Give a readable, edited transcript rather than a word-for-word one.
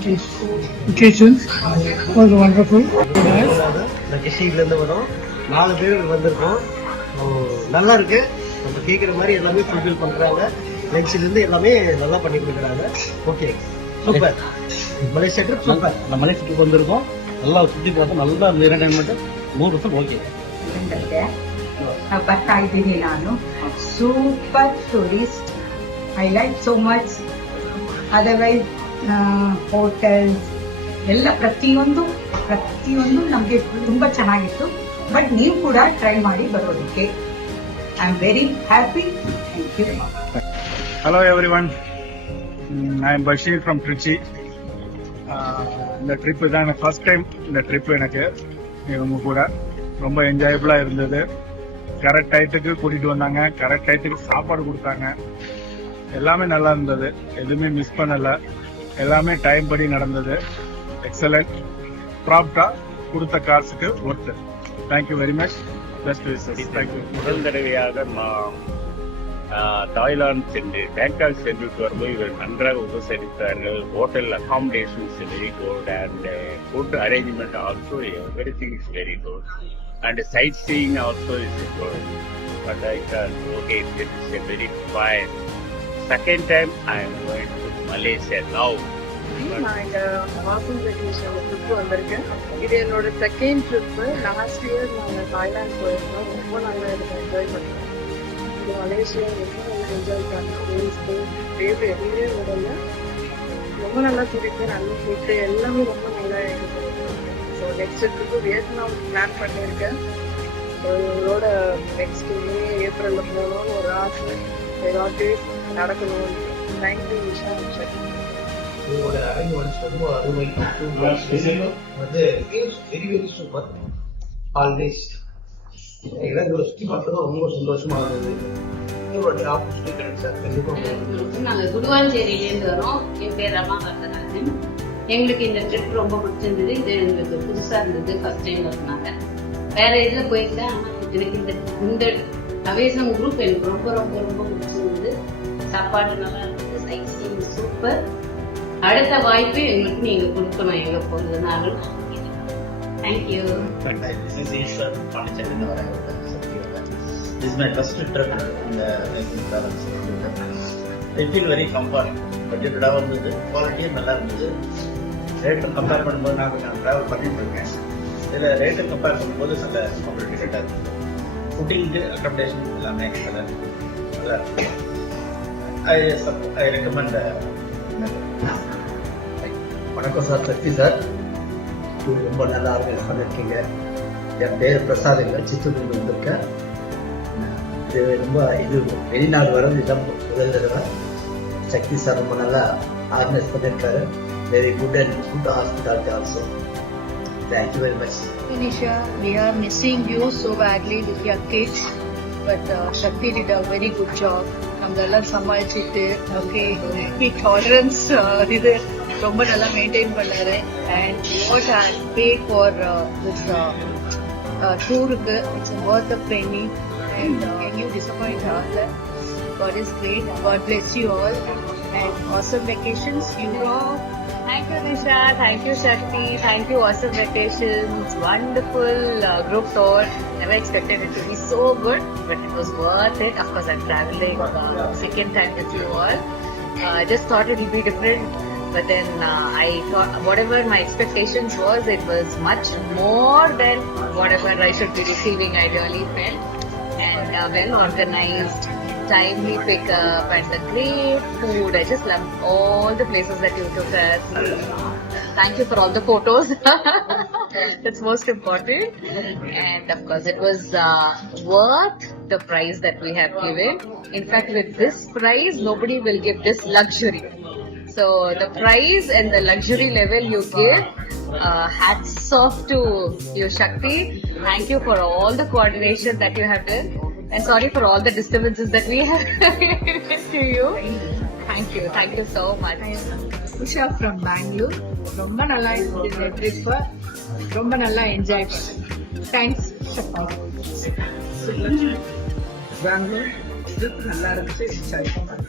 occasions was wonderful. கிருஷ்ணகிரிலேருந்து வரோம், 4 பேர் வந்திருக்கோம். நல்லா இருக்கு. நம்ம கேட்குற மாதிரி எல்லாமே ஃபுல்ஃபில் பண்ணுறாங்க. லஞ்சிலேருந்து எல்லாமே நல்லா பண்ணி கொடுக்குறாங்க. Okay, super. Malaysia trip super. நம்ம மலேசியா ட்ரிப் வந்திருக்கோம், நல்லா சுற்றி பார்த்தோம், நல்லா என்டர்டைன்மெண்ட் 100% ஓகே. ಬರ್ತಾ ಇದ್ದೀನಿ ನಾನು. Super tourist, I like so much. Otherwise hotels ಎಲ್ಲ ಪ್ರತಿಯೊಂದು ನಮಗೆ ತುಂಬ ಚೆನ್ನಾಗಿತ್ತು. ಬಟ್ ನೀವು ಕೂಡ ಟ್ರೈ ಮಾಡಿ ಬರೋದಕ್ಕೆ. I am very happy. Thank you. Hello everyone, I am Bashir from Trichy. இந்த ட்ரிப் தான் ஃபர்ஸ்ட் டைம். இந்த ட்ரிப் எனக்கு இவங்க கூட ரொம்ப என்ஜாயபுளாக இருந்தது. கரெக்ட் டயத்துக்கு கூட்டிகிட்டு வந்தாங்க, கரெக்ட் டயத்துக்கு சாப்பாடு கொடுத்தாங்க, எல்லாமே நல்லா இருந்தது, எதுவுமே மிஸ் பண்ணலை, எல்லாமே டைம் படி நடந்தது. எக்ஸலண்ட், ப்ராப்டாக கொடுத்த காசுக்கு worth. Thank you very much. Best wishes. Thank you. முதல் தடவையாக தாய்லாந்து சென்று பேங்காக் சென்றுட்டு வரும்போது இவர் நன்றாக உபசரித்தார்கள். Hotel accommodations very good and food arrangement also everything is very good and sightseeing also is good. But I can okay, it is a very fine. Second time I am going to Malaysia now. நான் இங்கே மாசம் vacation trip வந்திருக்கேன். இது என்னோட second trip. Last year நாங்கள் Thailand போயிருந்தோம், ரொம்ப நல்லா இருக்கும், என்ஜாய் பண்ணோம். இது மலேசியா ரொம்ப நல்லா என்ஜாய் பண்ணோம். வேஸ்ட்டு வேவு எதுவுமே விடல, ரொம்ப நல்லா துடிப்பு, நல்ல ஃபுட்டு, எல்லாமே ரொம்ப நல்லா இருக்கும். So next trip Vietnam plan பண்ணியிருக்கேன். ஸோ இவங்களோட நெக்ஸ்ட் ஏப்ரலில் போகணும்னு ஒரு ஆசை, ஏதாவது நடக்கணும். தேங்க்யூ விஷா. உங்களோட அரேஞ்ச்மெண்ட்ஸ் ரொம்ப அருமை. வந்து வெரி வெரி சூப்பர். ஆல்வேஸ் இடங்களை சுற்றி பார்த்ததும் ரொம்ப சந்தோஷமா இருந்தது. உங்களுடைய ஆப்பர்ச்சுனிட்டி கிடைச்சா கண்டிப்பாக. நாங்கள் குடுவாஞ்சேரியிலேருந்து வரோம். என் பேர் ரமா வரதராஜன். எங்களுக்கு இந்த ட்ரிப் ரொம்ப பிடிச்சிருந்தது. இது எங்களுக்கு புதுசாக இருந்தது, ஃபர்ஸ்ட் டைம் வரனால. வேற இதில் போயிருந்தேன், ஆனால் எனக்கு இந்த அவேசம் குரூப் எனக்கு ரொம்ப ரொம்ப ரொம்ப பிடிச்சிருந்தது. சாப்பாடு நல்லா இருந்தது, சைட் சீயிங் சூப்பர். அடுத்த வாய்ப்பு எங்களுக்கு நீங்க கொடுக்கணும், எங்க போறதுனாலும். Thank you. This is Ishwar Pondicherry. This is my first trip in the Viking Travels. I feel very comfort. பட்ஜெட்டடாக இருந்தது, குவாலிட்டியும் நல்லா இருந்தது. ரேட்டும் கம்பேர் பண்ணும்போது நான் கொஞ்சம் ட்ராவல் பண்ணிட்டு இருக்கேன். இதில் ரேட்டு கம்பேர் பண்ணும்போது நல்ல காம்படிட்டிவாக இருக்குது. ஃபுட்டிங்கு அக்கமடேஷன் எல்லாமே எக்ஸலன்ட், நல்லா இருக்குது. I recommend. வணக்கம் சார், சக்தி சார். ரொம்ப நல்லா ஆர்கனைஸ் பண்ணியிருக்கீங்க. என் பேர் பிரசாத், இல்லை சித்தூர்லேருந்து வந்திருக்கேன். இது ரொம்ப வெளிநாடு வர்றது இதான் முதல் தடவை. சக்தி சார் ரொம்ப நல்லா ஆர்கனைஸ் பண்ணியிருக்காரு. Very good and good hospitality also. Thank you very much. Nisha, we are missing you so badly with your kids, but Shakti did a very good job. நம்மளெல்லாம் சமாளிச்சுட்டு ஓகே டாலரன்ஸ் இது ரொம்ப நல்லா மெயின்டைன் பண்ணாரு. And what I paid for this டூருக்கு it's worth a penny. And you disappoint her. God is great. God bless you all and awesome vacations. You rock. Thank you, Nisha. Thank you, Shakti. Thank you, awesome vacations. Wonderful group tour. Never expected it to be so good, but it was worth it. Of course, I'm traveling second time with you all. I just thought it would be different, but then I thought whatever my expectations was, it was much more than whatever I should be receiving. I really felt, and well organized, timely pickup, and the great food. I just loved all the places that you took us. Thank you for all the photos. That's most important. And of course, it was worth the price that we have given. In fact, with this price, nobody will give this luxury. So the price and the luxury level you give, hats off to you, Shakti. Thank you for all the coordination that you have done. And sorry for all the disturbances that we have given to you. Thank you so much. Nisha from Bangalore. ரொம்ப நல்லா இருந்தது trip, ரொம்ப நல்லா enjoy பண்ணேன். Thanks. Bangalore trip நல்லா இருந்துச்சு, enjoy பண்ணேன்.